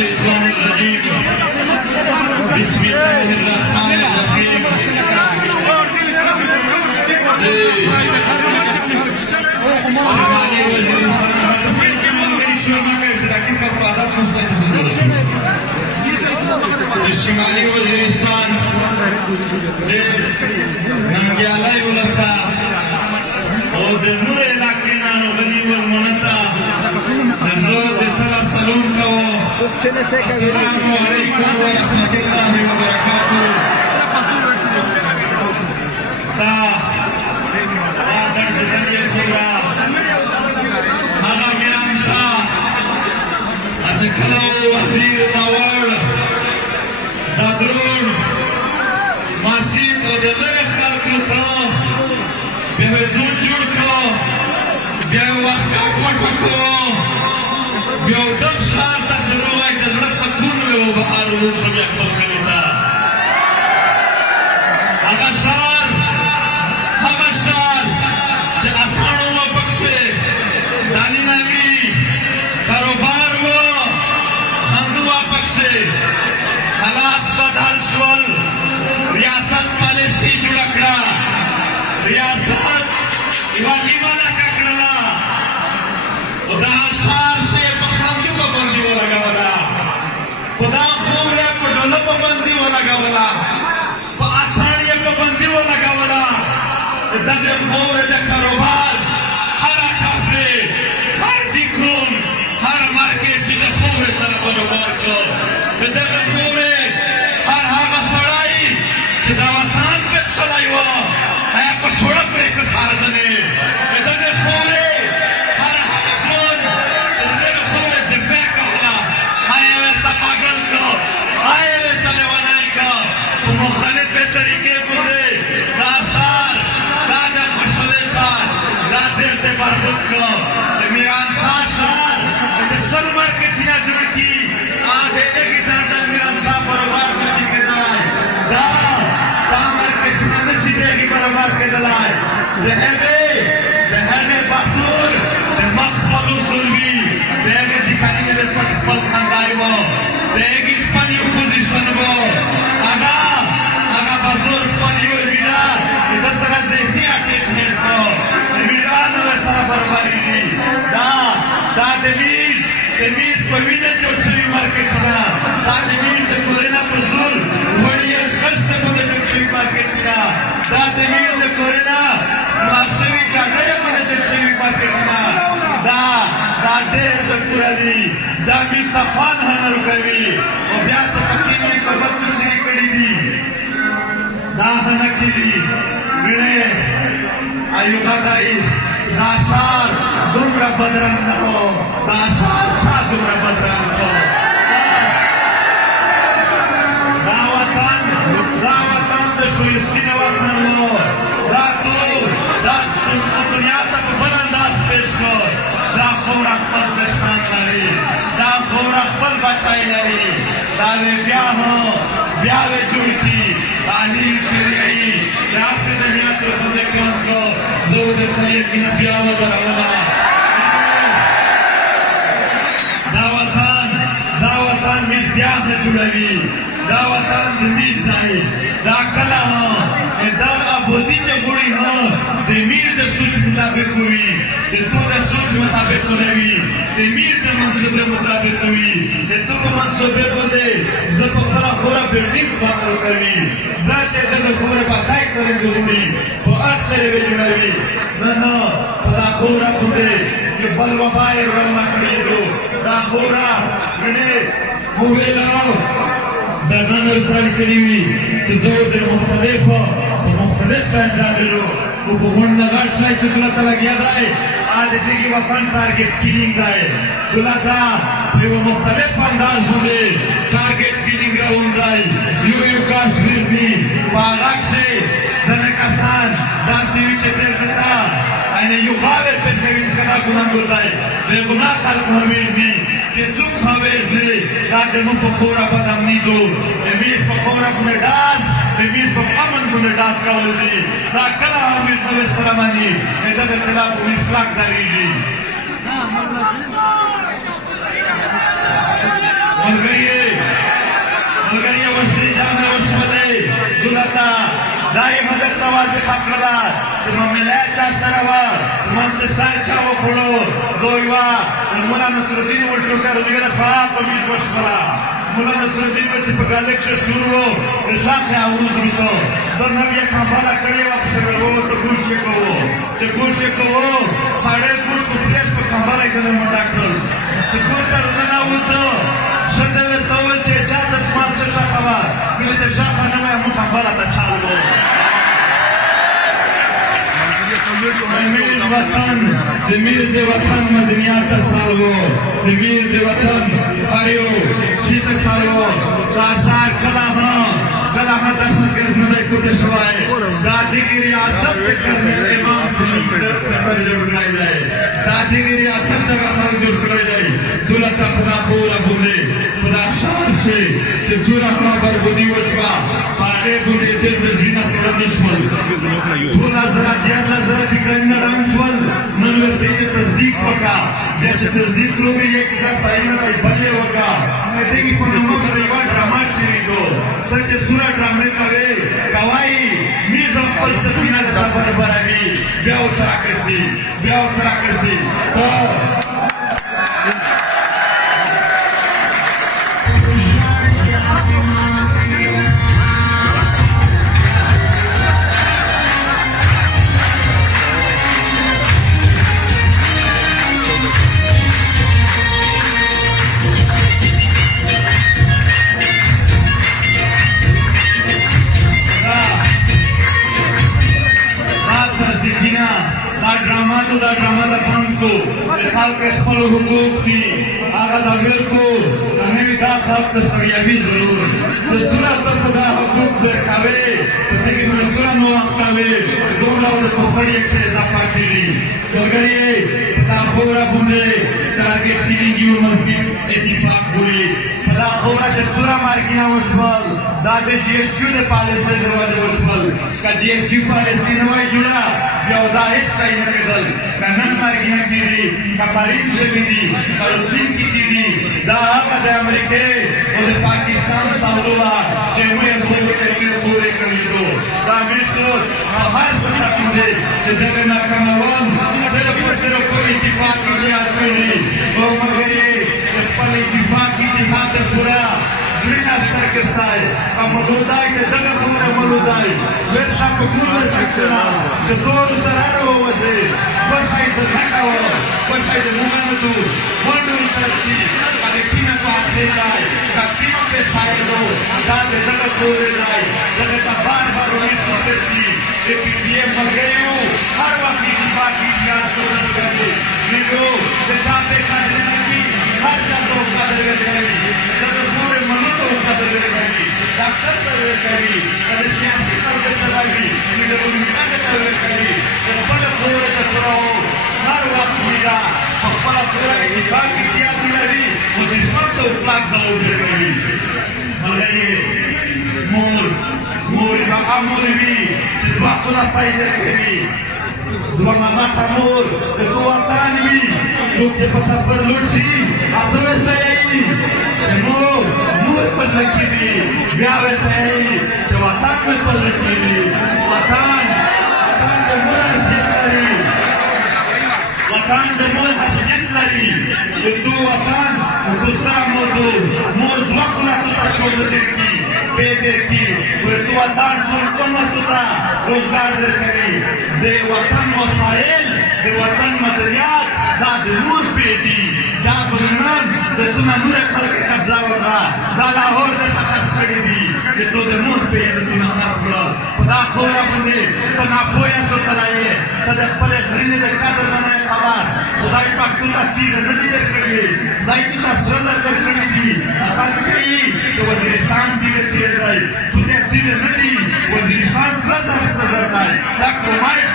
الشيطان الرجيم بسم الله الرحمن الرحيم شمالي وزيرستان ننګیالی ولسا او د نور علاقې نه غني والمنتا د زړه د تله سلام کوو السلام علیکم ورحمة الله وبرکاته دا دردنی خورا هغه میران شاه چې کله وزیر داور زادرون ماسین او د لرې خلکو ته بیا یې ځون جوړ کړو بیا یې واسکه کوټه کړو بیا یې دغه ښار ته چې روی د زړه سکون وي او بهار ورور شو بیا خپل کلي ته هغه ښار چې اتاڼو وه پکښې دانې نامي کاروبار و خندو وه پکښې حالات بدل شول ریاست پالیسي جوړه کړه ریاست یوه نیمه لکه کړله خو دغه ښار شی په خندو پابندي ولګوله خو دغه خاوره په ډوله پابندي ولګوله په اتاڼ یې پابندي ولګوله د دغې خاورې د کاروبار هره کافرې هر دیکون هر مارکېټ چې د خاورې سره برابر کړ د دغه خاورې هر هغه سړی چې دا وطن پرې کښلی و هغه په چوړه پرې کړ سارزنې د دغې خاورې هر هغه ګوند د دغې خاورې دفاع کوله هغه یې ورته پاګل کړ هغه یې ورته لیونی کړ په مختلفې طریقې باندې دا ښار دا د خوشحالۍ ښار دا بېرته بربود کړ د میران شاه ښار چې سل مارکېټونه جوړ کړي هغه د هغې ځان د میران شاه برابر نشي کېدلی دا مارکېټونه نشي د هغې برابر کېدلی د هغې بهتور د مخ خپل اصول وي د هغې دکاني د پټ خپل خندای و د هغې خپل یو پوزیشن و هغه بهتور خپل یو لیډر چې ده سره ذهني اټیک هېر کړو د میرانو سره برابرېږي دا د میر په وینه جوړ شوي مارکېټونه دا د میر د کورونه په زور وړې خښته باندې جوړ شوي مارکېټونه دا د میر د کورونه مات شوي ګاډۍ باندې جوړ شوي مارکېټونه دا ډېر د پوره دي دا میر ته خوند هنر کوي او بیا ته پکې مې کبر کوشش کړي دي دا هنکې دي وړې ایوبه دایي دا ښار دومره بدرنګ نه و دا ښار چا دومره بدرنګ کړ دا وطن د ښایستینه وطن و دا دنیا ته په بل انداز پېښ کړ دا خاوره خپل دښمن لري دا خاوره خپل بچی لري دا بیا وې جوړ کړي تعلیم شرعي چې هسې د ملت ورپسې کم کړو زه ودرته یقینه بیا ودرومه دا وطن میر بیا نه جوړوي دا وطن زموږ دی دا کله دا ابودي چې غوړي د میر د سوچ مطابق وي د تو د سوچ مطابق نه وي د میر د منصوبې مطابق وي د تو په منصوبې باندې زه په خپله خوره بلډینګ باندې کوي زه چې دغه خورې بچای کړی ضروري په هر څه یې جوړوي نه په دا خوره باندې چې بل وبا یې ورمه کړي دا خوره ګڼې وویلو دا ځان ورسره کړي وي چې زه د مختلف ځای راغلو خو په غونډه غټ شی چې کله ته لګیا دی आज देखिए वतन टारगेट किलिंग है गुलाजा ये वो मुख्तलिफ अंदाज होंगे टारगेट किलिंग राउंड है यूएई कश्मीर भी बागाक से जनकसान दासी विचेतर करता अने युगावे पे सेविंग करा गुनाह करता है वे गुनाह कर हमें भी कि चुप हमें भी ताकि मुझ को खोरा बदम नहीं दो एमीर को खोरा पुने डांस एमीर को अमन पुने डांस का वाले दी ताकला हमें सवेर सलामानी इधर के खिलाफ पुलिस प्लाक दारी जी ملګری وشتي جامې وشولې دولتا دای مدد تواز خپللا چې مملای چا سره وا منځ سار چا وکړو دویوا مولا نصر الدین ورته کړو خوا په میش وشولا مولا نصر الدین چې په ګالکشه شروع ځکه اواز ورته د نبی کماله کړي وا په ورو ته ګوشي کوو چې ګوشي کوو ساړې ګوش په کماله کې نه مونږ کړل چې ګوته رونه وته شته ورته چې چا د مارشه شاکوا کله چې شاکوا نه مو کماله ته چالو Demir de vatan madaniyat salvo, demir de vatan ariyo, chit salvo, dasar kalama darshan karne ko deshwaye, dadi ki riyasat karne imam par jurnayi jaye, dadi ki riyasat ka fal jurnayi jaye, dulata pura pura bunde, pura shar se, te dura pura par budi washwa, paade bunde dil zina sura dishmal, pura zara diarla zara dikrana ramswal. मनोरंजन तस्दीक होगा जैसे तस्दीक लोग ये किसा सही ना भाई बचे होगा मैं देखी पन्नों का रिवाज ड्रामा चली दो तो जो सूरा ड्रामे का वे कवाई मीर रंपल सपीना का बराबरी व्यवसाय कैसी तो دا ड्रामा दा बंद को खाल के खपल हुकूक थी आगा दगल को हमें दा खाल के सरियावी जरूर तो सूरत तो खुदा हुकूक दे खावे तो तेरी मुलकुरा नो आकावे दोला और पसड़ी के दफा की मगरिए दा खोरा बुंदे टारगेट किलिंग यू मस्जिद इत्तिफाक हुई दा खोरा जतुरा मार्किना वशवल दा दे जीएसयू दे पॉलिसी दरवाजे वशवल का जीएसयू पॉलिसी नवाई जुड़ा यो जाहिर सही है दल कानून मार्गिना कीरी कपारिन से विधि करुद्दीन की कीरी दागा दे अमेरिके और पाकिस्तान साउदवा जेमे पूरे कर लो साबिस्तो हर सत्ता कुंडे जगह ना कमावन सिर्फ कोई इत्तिफाक की याद करी वो मगरे पल इत्तिफाक की जिहाद पूरा दुनिया स्तर के साए का मौजूदा के जगह पूरे मौजूदा वैसा पूरा सकता जो दौर सरारो वसे कोई से सकाओ कोई से मुगनदू वंडू तरसी अरे किना पाते जाए का किना पे साए दो साथ जगह पूरे जाए जगह का बार उन्नीस करती लेकिन ये मगरेयो हर वक्त की बात की याद करने लगे वीडियो जैसे खाने की हर जगह का दरगाह करेगी जगह पूरे मनुष्य का दरगाह करेगी डॉक्टर दरगाह करेगी अरे सियासी दरगाह चलाएगी वीडियो उनका दरगाह करेगी तो बड़ा पूरे चक्राओ हर वक्त मिला बड़ा पूरा की बात की याद मिलेगी वो जिसमें तो उपलाग दाव करेगी मगर ये मोर का अमूल भी जितना खुदा पाइले करेगी Dua tamur, ketua tanwi, lucu pasal berluci, asal saya ini, mur perlekini, biar saya ini, jawatan perlekini, watan demul hasil lagi, itu watan, untuk sama tu, mur dua puluh tak shoulder diri, bediri, itu watan pun masuklah, rozgar diri. दे वतन मसाइल दे वतन मदरियात दा जरूर पेटी या बलनन दे तुना नूर खल के कब्जा होगा दा लाहौर दे तखत खड़ी ये तो दे नूर पे दे तुना खला खुदा खोया बंदे तो ना पोया सो तलाए तदे पले घरिने दे कादर बनाए खबर खुदा की पाक तुना सीर नदी दे करी दाई तुना सजर कर करी दी अकाल कई तो वजीरिस्तान दी के तेरे दाई तुझे दी नदी वजीरिस्तान सजर दाई तक माइक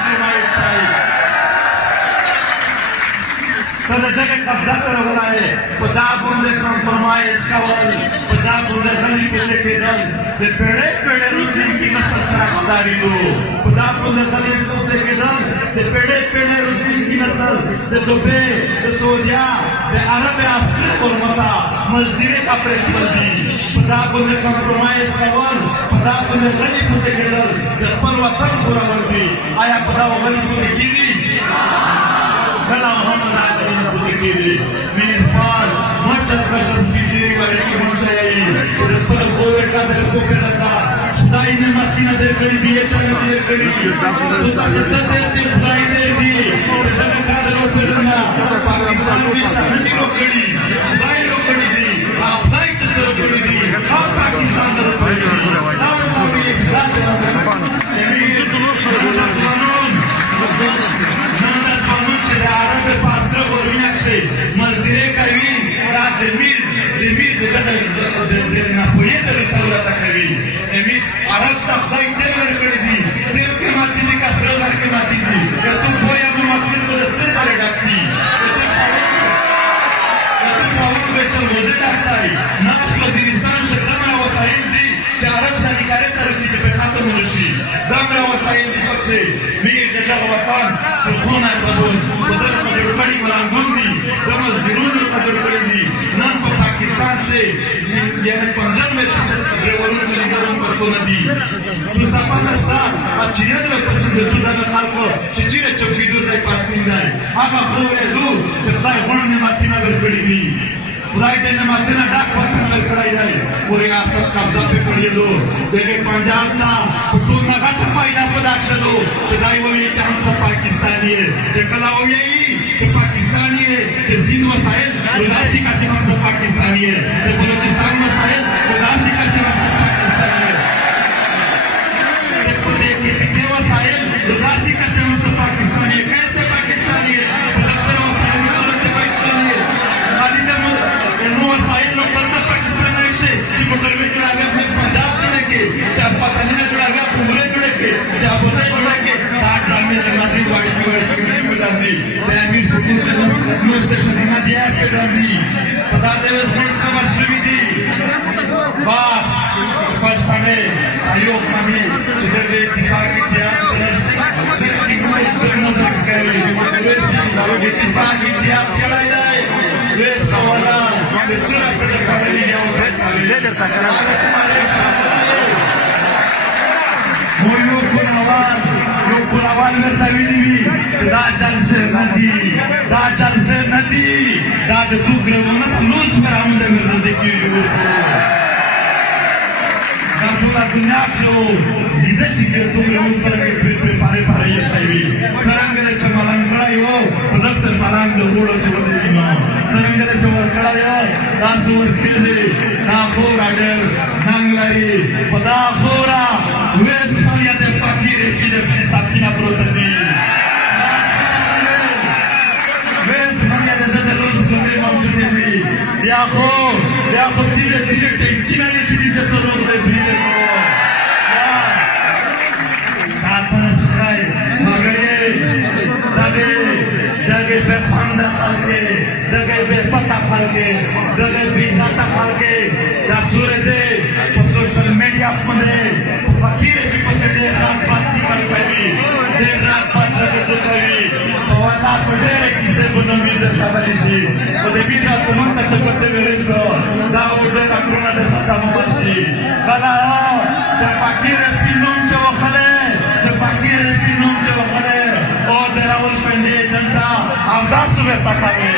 तद जगह का dato regolare, potato de compromise cavali, potato de gani pete kedal, de pede rusi ki nasal sarakdari do, potato de gani pete kedal, de pede rusi ki nasal, de dobe, de sodia, de arab asr formata, mazire ka preshwadi, potato de compromise cavali, potato de gani pete kedal, de parwatan pura wardi, aya potato gani pete kiri. Kalau Muhammad Nabi Putri Kiri, Minipal, Masjid Kasam Kiri, Kali Kimuntai, Rasul Kowe Kader Kowe Lada, Sudai ne Martina der Kali Diye Chai der Kali, Sudai Sate Sudai der Diye, Sudai Kader Kowe Lada, Pakistan Bisa Nadi Kali, Sudai Kali Di, Sudai Chai Kali Di, Pakistan der Kali, Now Nabi Islam, Arab pasra gormiakse mazdire kavi ra demir de napoye de saurata kavi emi arab ta khay der kadi der ke matini ka sradar ke matini ya tu boya mu matini to se sare dakti ete shawar becha roze daktai na waziristan shadama wasail di arab ta nikare tarsi ke khatam mushi zamra wasail di pache mir de watan sukhuna badun बड़ी मलांगुंदी दमस विरोध कदर करेंगी नन को पाकिस्तान से यानी पंजाब में रेवोल्यूशन लीडरों को सोनदी दूसरा पाकिस्तान और 96% दुनिया काल को सिचिरे चौकी दूर तक पास नहीं जाए आगा पूरे दूर कितना होने मातीना गड़बड़ी उड़ाई देने मातीना डाक पत्थर में खड़ाई जाए पूरे आसर कब्जा पे पड़ी दो देखे पंजाब ना कुछ ना घट पाई ना पदार्थ दो सदाई वो ये चांस पाकिस्तानी है चकला वो यही कि पाकिस्तानी है कि जिन वसाइल उदासी का चमक से पाकिस्तानी है कि बलूचिस्तान वसाइल उदासी का चमक से पाकिस्तानी है कि पूरे के पीछे वसाइल उदासी का चमक से पाकिस्तानी है कैसे पाकिस्तानी है बलूचिस्तान वसाइल उदासी से पाकिस्तानी है खाली जब इन वसाइल लोग बंदा पाकिस्तान है से कि मोटर में जुड़ा गया अपने पंजाब जुड़े के चार पाकिस्तानी ने जुड़ा गया पूरे जुड़े के चार बोले जुड़े के आठ में लगाती वाड़ी Ami Sunu Station Hadiya Pedandi, Pada Deves Front Cover Srividi, Bas, Pastane, Ayok Mami, Chidere Tifaki Tiak, Sirki Guru, Sirnazar Kari, Tifaki Tiak Kalai, Ves Kawala, Sura Pedakari, Zeder Takara, Moyo Kunawan, Yokunawan Mertavidi, Rajal se nadi, da de tu grevana luz meramde merde ki. Darfur dunya se o lidesi ke tu grevun karke prepare pare ye sahibi. Sarangale chamalan kadai ho, padak se malang de bodo se bode ino. Sarangale chamalan kadai ho, dasur kide, na ho rider, nanglari, pada hora, we chaliya de pakire ki de sathina protadi. देखो धीरे धीरे टेंकिना ने धीरे तो लोग धीरे साधन सुनाए मगर जगह पे पांडा खालके जगह पे पता खालके जगह पे साता खालके या चूरे दे सोशल मीडिया मध्ये फकीर भी पसंदे रात बात कर पाई देर रात बात करते करी वाला पडे किसे बनवी देता बलिशी तो देवी रात मन तसे करते वेळेचो दाऊद राखुना दे पता माशी कला त्या फकीर पिनोंच्या वखाले त्या फकीर पिनोंच्या वखाले ओ देरावल पेंडे जनता आमदार सुबे तकावे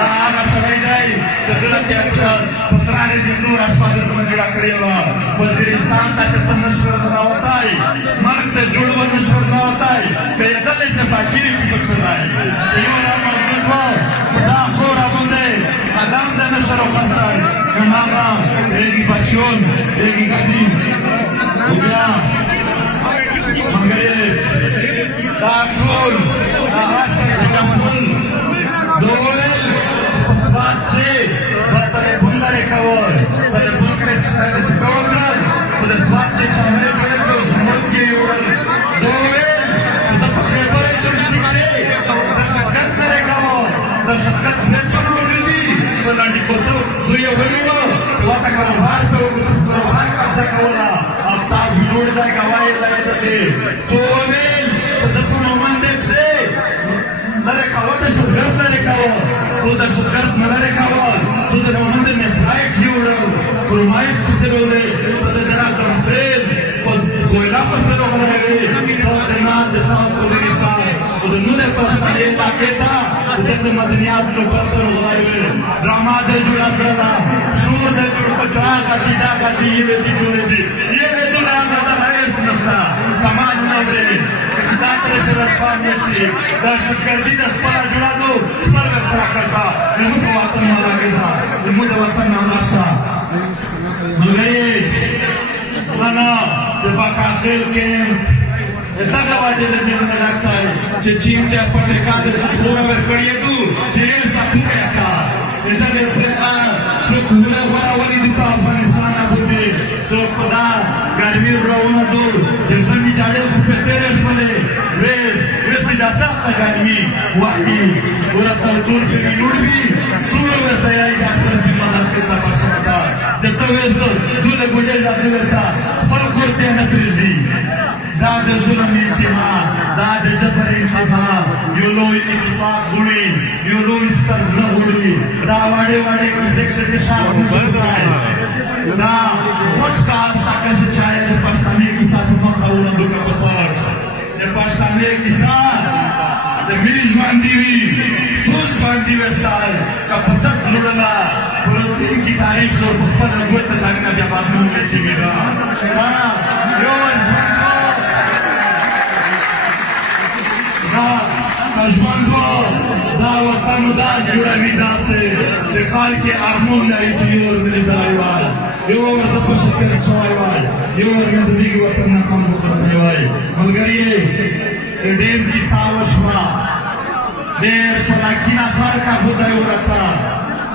Ana Sabaidai, Jadura Theatre, Pasrane Jindu, Raspada Samajira Kareva, Waziristan, Tachatan Nashwar Navatai, Mark the Judvan Nashwar Navatai, Payadale Fakiri Pipaksanai, Yura Mazduko, Sadako Rabunde, Adam Danashar Okasai, Kamara, Egi Pachon, Egi Gadim, Uga, Mangaye, Dakul, Ahat, Jakamul, Doel, Swatshe, Vatare Bulare Kawar, Vatare Bulare Kawar, Vatare Swatshe Chamre Kawar, Mochi Ural, Doel, Vatare Bulare Kawar, جوړ دی ګواهي ځای ته دی تو وویل زه په مومند کښې لرې کوه د شوګرد لرې کوه تو د شوګرد نه لرې کوه تو د مومند نه فلایټ جوړل کرومایټ پسې رولی تو د درازم پریز په کویلا پسې روغلی وې تو د ناز د ساوت وزیرستان او د نورې پسې علاقې ته د مدنیات نوکر ته روغلی وې ډرامه د جوړه کړله شور د جوړ په چراغ باندې دا باندې یې وې جوړې دي یې وې دونه هغه هیڅ نشته سماج نه اوري ځان ته د رسپان نشي دا شوګردي د خپله جوړېدو خپل ورسره کړه زموږ په وطن ملاګې ده زموږ د وطن نامرسه ملګري مولانا د باقاخیل کیمپ دغه وجه د دې نه راځي چې چین ته په امریکا د پورا ورکړی دو چې یې ساتي کا دغه په څو کوله ورولې د افغانستان باندې څو پدا ګرمي روانه دو چې څنګه جاړه په تیرې سره وې دا سخت ګرمي وایي ورته دور په نور بي ټول ورته یې د اصل په مدد کې تاسو ته جته وېزو دغه ګوډل راځي ورته پر کوته نه پریزي دا د ظلم انتها دا د جبر انتها یو لوی اتفاق غوړي یو لوی سترزله غوړي دا واړې واړې کیسې چې شاو دا پودکاسټ څنګه چې چای د پښتني کیسه په مخاونه دغه پڅار د پښتني کیسه د ملي ژوند دی ټول ژوند دی وستای کا پڅټ لړلا پرته کی تاریخ سره په خپل وخت څنګه جواب نه کیږي دا یو ژوندو دا وطن دا جوړوي داسې چې خلک یې ارمون لري چې یو ور ملي ځای وای یو ورته په شکر چوای وای یو ور مې د دې وطن نه کوم وکړای وای ملګری ډېر کیسه وشوه ډېر په لاکینه خلک خدای ورته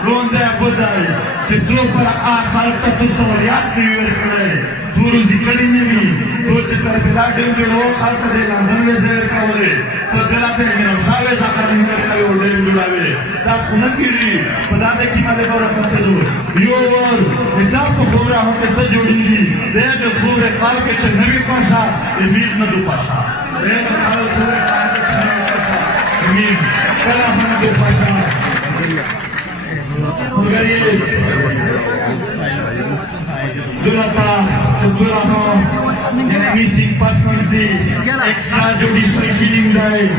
روندې خدای چې څو پر آخر ته تصوریات دی ورکړي دورو ذکر نه وي تو چې تر بلا ډېر جوړو خلک دې لندن وې ځای کولې تو دلته نه راوځي ځکه نه کوي ډېر جوړاوي دا څنګه کیږي په دا کې باندې ډور پاتې یو ور چې په خبره هغه څه جوړیږي دغه خبره خلک چې نوې پاشا امید نه دوه پاشا دغه خلک خبره امید کله هم دوه پاشا ملګری دولتا سچورانو یعنی missing persons دی extra judicial killing دی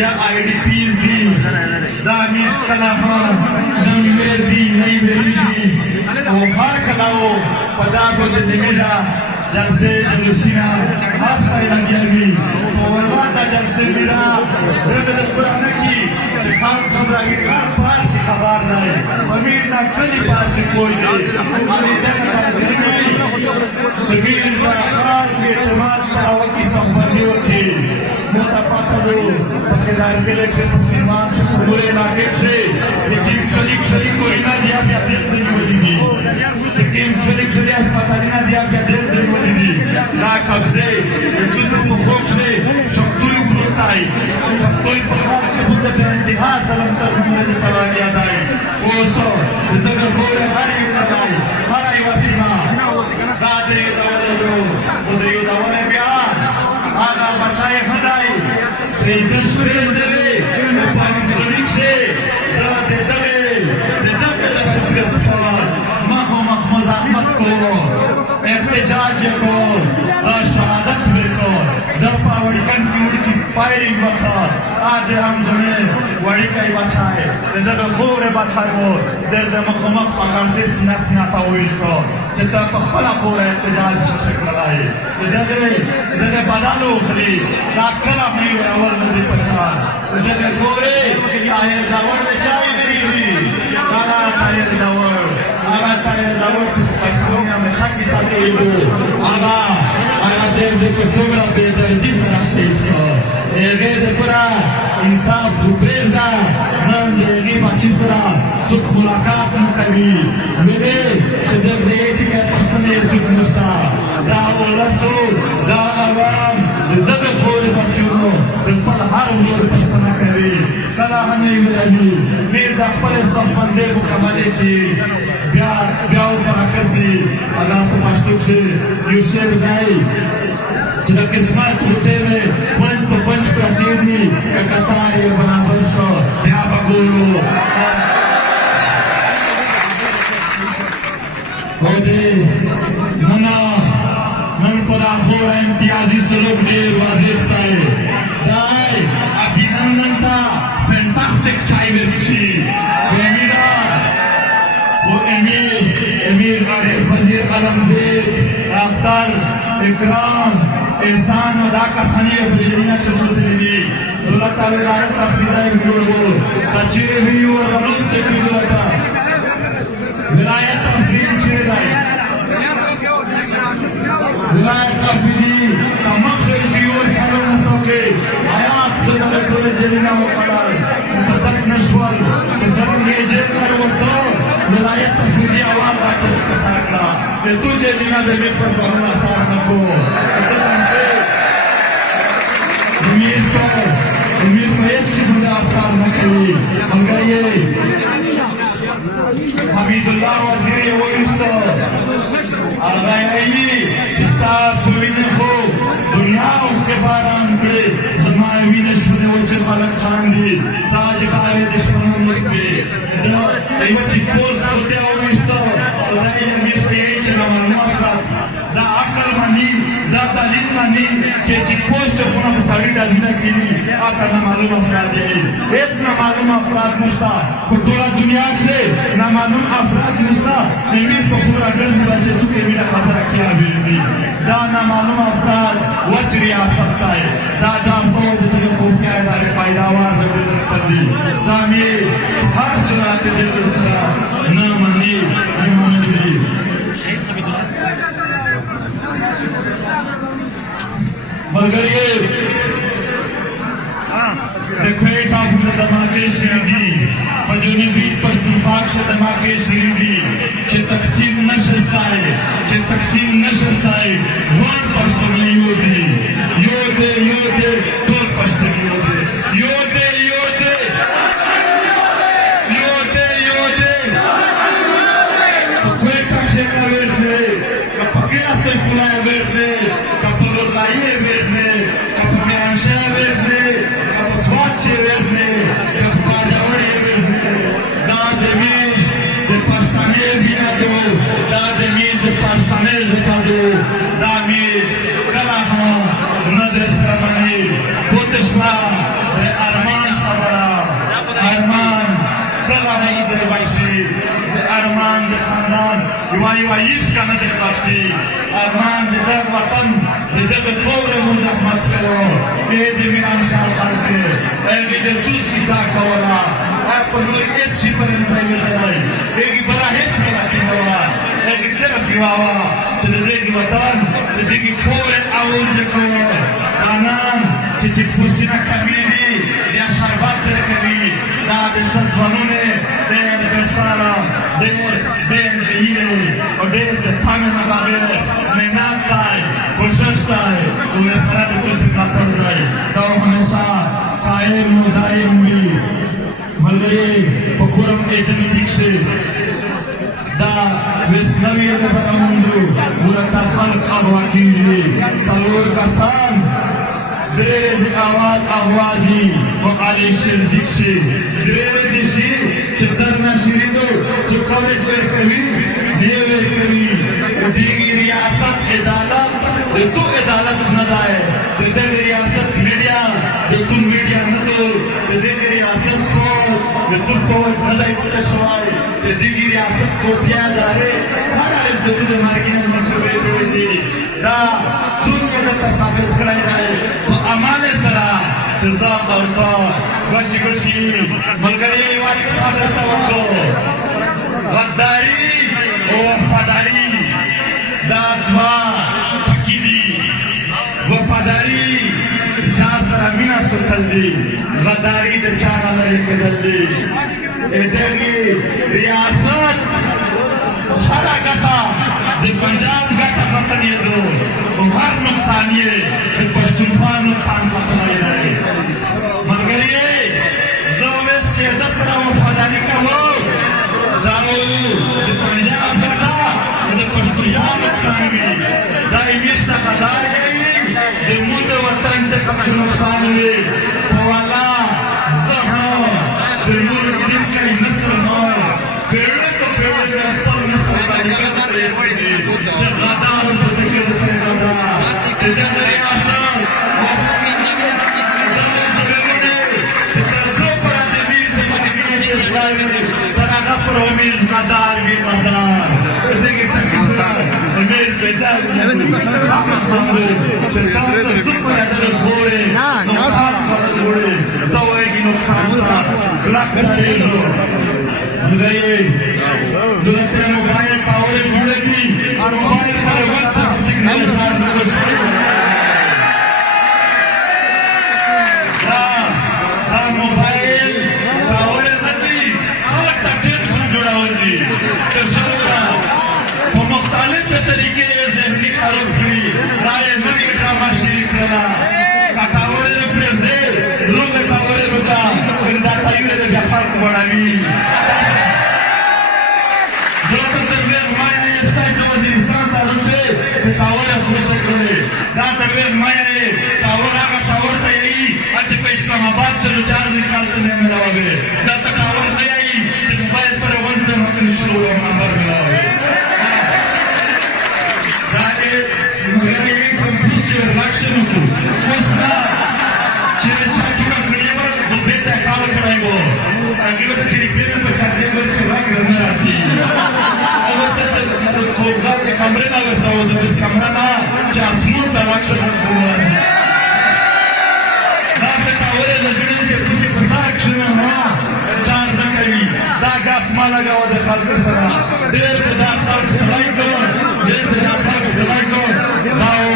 یا IDPs دی دا میش کلاما نمیر دی نئی بریشی او بھار کلاو پدابو دمیرا جلسے جلسینا ہاتھ سائلہ گیاوی والواتا جلسے میرا دغد قرآن کی خان خبرائی کار پار سی خبار نائے امیر نا کلی پار سی کوئی نہیں امیر دن کا زرگئی امیر نا خاص کے اعتماد پر آوکی سمپردی ہوتی موتا پاتا دو پکیدار ملک سے مسلمان سے قبول علاقے سے لیکن شریک کوئی نہ دیا پیا دل دل ہوئی دی لیکن شریک اسپتالی نہ دیا پیا دل دل ہوئی دی لا قبضے کتو مخوک سے شکتوی بھوتائی شکتوی بخار کے بھوتے سے انتہا سلام تر مجھے ترانی آدائی اوسو دگر بھولے ہری نسائی ہرائی وسیمہ دادری دولے جو خدری دولے بیان آگا بچائے خدائی تریدر شویل دوے پاکی ملک سے دوات دوے دکت شفیت فار مخو مخمز احمد کو احتجاج کو شہادت کو در پاوڑی کنکیوڑ کی فائرنگ وقت آدھے ہم جنے وڑی کئی بچائے در خور بچائے وہ در مخو مخ پکڑتے سینہ سینہ تاویش کو جتا پخپلا خور احتجاج شکل آئے دغه بدلو خلی دا کله مې اول ندی پچا دغه ګورې چې آیر داور د چای دی دا آیر داور هغه آیر داور چې پښتون یې خاکی ساتي وو هغه دې په څومره به د دې سره شته هغه د پورا انصاف وکړ دا نن دې بچی سره څوک ملاقات نه کوي مې چې دې چې پښتون یې څوک نشتا دا ولسو دا عوام دغه خور بچو د پر هر ور پښتنه کوي کله هم یې ویلي میر د خپلې صفبندۍ مکملې کې بیا ورسره ګرځي هغه په پښتو کښې یو شعر دی چې د قسمت ټوټې مې پنج په پنج پرتې دي که کتار یې برابر شو بیا به ګورو او دې نن پر آخور امتیازی سلوک ډېر واضح دی अभिनंदन था फैंटास्टिक चाय मिर्ची एमीरा वो एमीर गारे वजीर आलमगीर अख्तर इकराम एहसान अदा का सनी बजरिया शसूसली दौलत विलायत अफरीदा गुरु कचरे भी और गलत से भी लगा विलायत अफरीद चेदाई विलायत अफरीदी तमाम से जीवन सालों के आयात के जरीना हो पड़ा बदक नशवल जरूर ये जेकर वो तो विलायत अफरीदी आवाज आकर कसारला कि तुझे दीना दे में पर बहुत आसार न को उम्मीद को एक सी बुरा आसार न करी मगर ये हमीदुल्लाह वजीर वो इस्तो आगामी जिसका पुलिस को दुनिया के बारान पड़े जमाए विनश में वो जमालक खान दी साज बारे दुश्मनों में पे ये चिक पोस्ट होते हैं वो इस्तो उन्हें ये मिस्त्री चला मालूम दा अकल मानी दा तालीम मानी के चिक पोस्ट होना सारी डालना की आता ना मालूम अफराद है एक ना मालूम अफराद नस्ता कुटुरा दुनिया से ना मालूम अफराद नस्ता नहीं पकड़ अगर बच्चे चुके मेरा खबर किया भी दा ना मालूम अफराद वच रियासत का है दा फौज तक खूफिया इदारे पैदावार में पड़ी दा ये हर सुनाते थे दूसरा ना मानी मगर ये देखो ये टाइप में दमाके श्रीदी पजोनी बीच पश्चिम से दमाके श्रीदी चे तकसीम न शस्ताए वन पश्चिम योदे दो पश्चिम योदे कोई पक्षे का वेरने पकेला से पुलाए वेरने कपलों लाइए वेरने कपमें अंशा वेरने कपस्वाद से वेरने कपकाजावड़े वेरने दादेमीज दे पास्ताने बिना दो दादेमीज दे पास्ताने जुटा दो दामीज कलाहा नदर सरमनी कोतशवा दे अरमान खबरा अरमान कलाहा नदर वाइसी दे अरमान दे खानदान युवाइस का नदर वाइसी अरमान दे दर वतन दे दर कोरे मुजम्मत करो ये दिमिनान शाल खालते ऐसे दे दूस की साख वाला पर वो एक शिपर इंसान में जाए एक बड़ा हिट करा के हुआ एक सिर्फ युवा तो दे की वतन दे की कोरे आवाज को कानन कि पुष्टिना कमीनी या शरबत कभी दाद तस्वनुने देर बेसारा देर हीरे और देर थाने में बागे मेहनत काय कोशिश काय उन्हें सारा कुछ काटड़ जाए तो हमेशा कायम मुदायम भी मलरे पकुरम एजेंसी से दा विस्नवी ने बरामुंडू मुरता फल अगवाकी सलोर का सान द्रेद आवाजी वो आले शेर जिक्शे द्रेद दिशी चित्तरना शिरीदो सुखवे कभी देवे कभी उठेगी रियासत अदालत तो अदालत न जाए दे रियासत मीडिया तुम मीडिया न दो दे रियासत को तुम को न जाए तो सवाल दे रियासत को क्या जा रहे हर एक दूसरे मार्केट में मशहूर है दा सुन के तसाबित कराई जाए अमाने सरा सजा करता गोशी मलगरी वाली सादर तवक्को गद्दारी और वफादारी दादवा फकीरी वफादारी चार सरामीना सुखल्दी गद्दारी दे चार अलग के दल्दी एदेगी रियासत हरा गता दे पंजाब गता खतन ये दो हर नुकसान ये पश्तूनख्वा नुकसान खत्म हो जाए मगर ये जो promis nadar bir nadar. Öte gitmek Ömer Bedar. Şirkatı tutmayanları koy. Noksan koy. Savay ki noksan sa. Bırak darejo. Gaya. Durante mobile power जुड़े थी और मोबाइल पर WhatsApp सिग्नल चार्ज हो मोबाइल पावर नदी और टेंशन जुड़ा हुई तो शुक्रा वो मुख्तालिफ तरीके से निकालों की राय नबी ड्रामा शरीफ लगा काटावड़े फिर दे लोग काटावड़े रुका फिर जाता ही रहे जब फर्क बढ़ा भी दोस्तों तबीयत माया ये साइड जो वजीरिस्तान तालुक से काटावड़े हो सकते हैं दांत तबीयत माया ये कावड़ा का कावड़ तैयारी आज पे इस्लामाबाद से विचार निकालते हैं मेरा वाले दांत कावड़ तैयारी मोबाइल पर वन से अपनी शुरू नंबर मिला है दांते मेरे एक संपूर्ण लक्ष्य नुकु उसका चेरे चाचू का क्रिएवर दो बेटे काल पढ़ाई वो आगे वो चेरी पेन पे चाहते हैं वो चला करना रासी और तो चल उसको बात के कमरे ना करता हो जब इस कमरा ना चास्मूर का लक्ष्य नुकु माला गावा दखाल कर सरा देर के दांत तक सलाई को देर के दांत तक सलाई को लाओ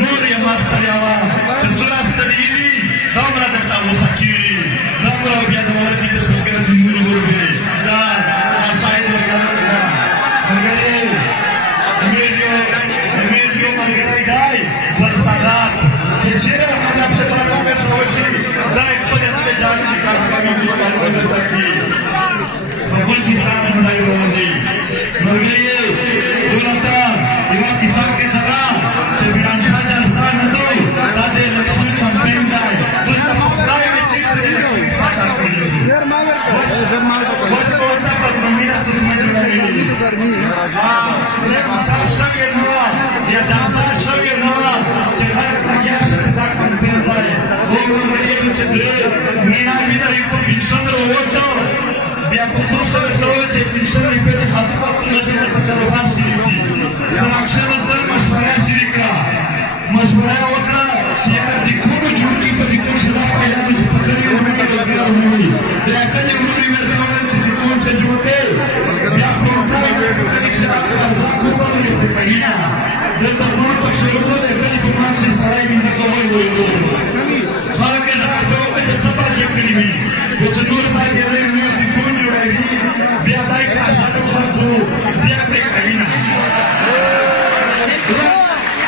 नूर ये मास्टर यावा चतुरा स्टडीली दामरा दक्ता वो सकीरी दामरा बिया दवार की तो सुकर दिमुल गुरबे दा साइड में गाना अमेरियो मरगराई दाई बरसात के चेहरे हमारा से बड़ा में रोशी दाई पजन के जान की का भी करता की बहुत किसान बनाई होंगी मरगरिए बोलता इवा किसान के तरह चबिरान शाह जलसा न दो तादे लक्ष्मी कंपेन दाए तो सब प्राय में चीज से साचा करेंगे शेर मांगर बहुत कोसा पर महीना चीज में जुड़ाई हां ये मसाशा के नवा या जलसा शो के नवा जगह का क्या शख्स कंपेन दाए वो मरगरिए के चदरे मीना मीना इको बिचंद्र होतो biar kursa betul jadi bisa ribet hafal kursa berkatakan siriklah. Selaksana besar masyarakat siriklah. Masyarakat waktu siapa dikunu jurki dikunu sudah payah disepakati orang berkata ini. Mereka yang lebih berkawan dikunu sejurke. Biar perempuan siapa kurang lebih payah. Dan terus seluruh mereka dikumasi sarai minta kawal itu. Kalau kita tahu macam apa yang kini, betul baik yang ini biar baik satu satu biar baik ini.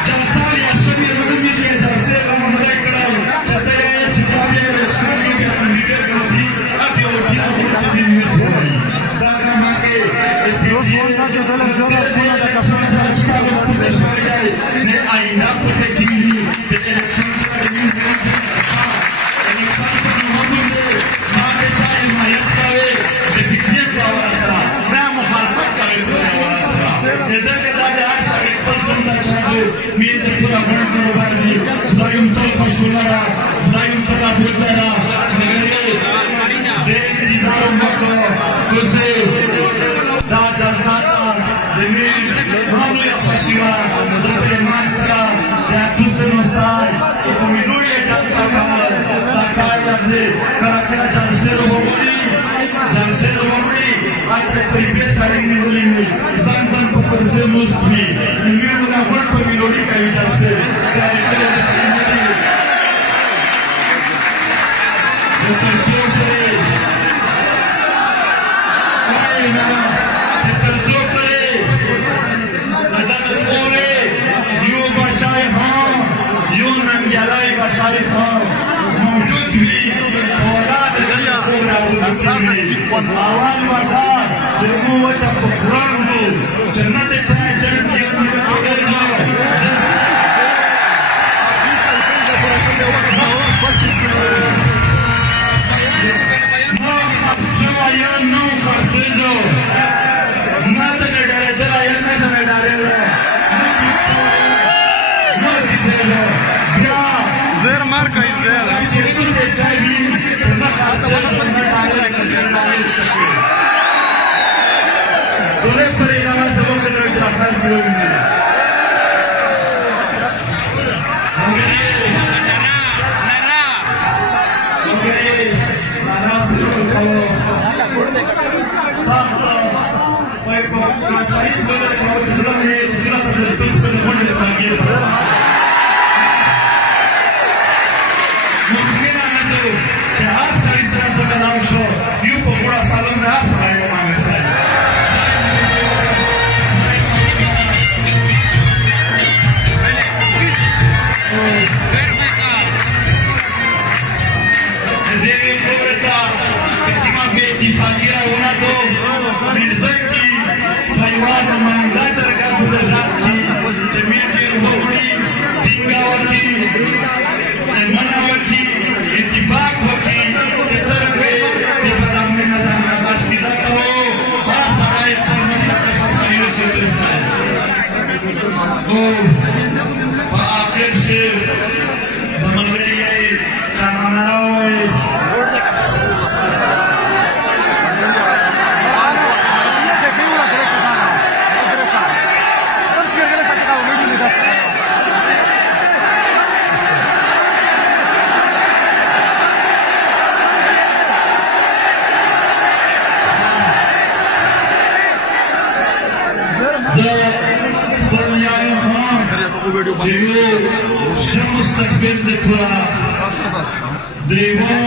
Jalsa ya semua orang ini jalsa orang mereka kata ya jika dia sekali dia mendidik kami, abi orang dia tidak dimiliki. Dalam makai dosen saja dalam zona pun ada kesalahan sekarang pun sebagai ini aina pun tinggi election sekali ini. Mir terpura benar berdi, dayum terpas suara, dayum terap budara, negeri, dek di dalam makro, kusi, dah jalsata, demi malu yang pasiwa, terpilih mansara, yang kusen usai, pemilu yang jalsata, tak kaya lagi, kerana jalsero bogori, ada pribes hari ini boleh, zan pokoknya musbi, ini mana pun pemilu kayu jalse, awal mata jemu wajah Quran tu jannat cahaya jannat yang berkorban Saya no farsejo, nada que dar ya no se me dará. No digo, ya. Zer marca y zer. Itu se cae, na kata na Oleh perintah sebab kenerjaan ini. Mustaqbil pura dewa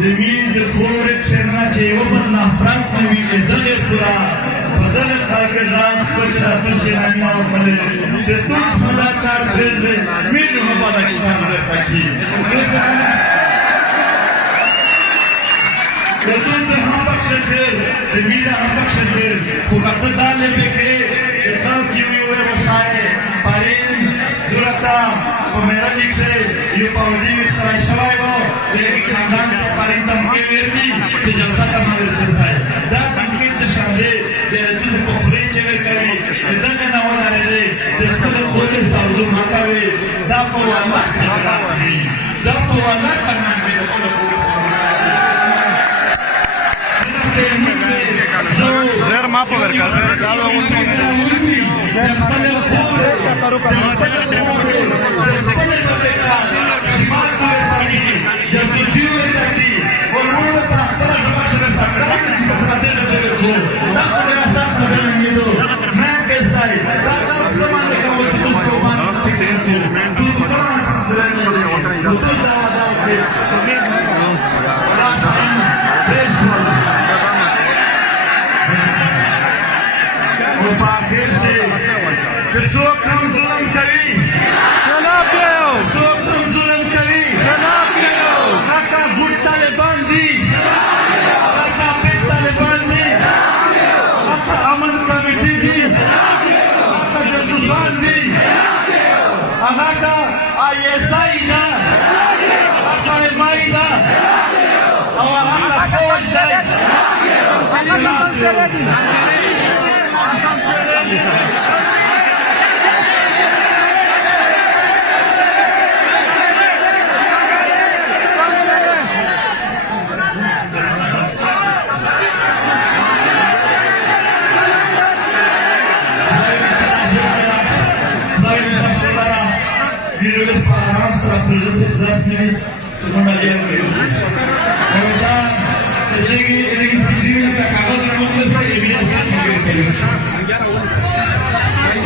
demi dekore cerna jewa bana prak nabi edale pura badal kaagazat kuchrat sinema bale tetus समाचार भेज दे min hamaरा किसान taki tetus हम पक्ष थे मीरा हम पक्ष थे पुरातन डाले बेके इतना क्यों हुए वसाए पारिन दुरता मेरा लिख से ये पावजी सराय सवाई वो लेकिन खानदान के पारिन तमके वेरती तो जलसा करना वेरता है दा तमके तो शादे दे तुझे पोखरे चेवर करी इतना का नाम आ रहे थे देखो तो कोई साउदू माकावे दा पवाना करना भी तो पूरे Zer mapo verka, zer kalau Pessoa que não usa um carinho. Pessoa que não usa um carinho. Kaka Bhut Taliban di. Kaka Pet Taliban di. Kaka Aman Committee di. Kaka Jasusan di. Kaka ISI da. Kaka MI da. Awak Kaka Fauj da. Cuma aja yang ini kaगज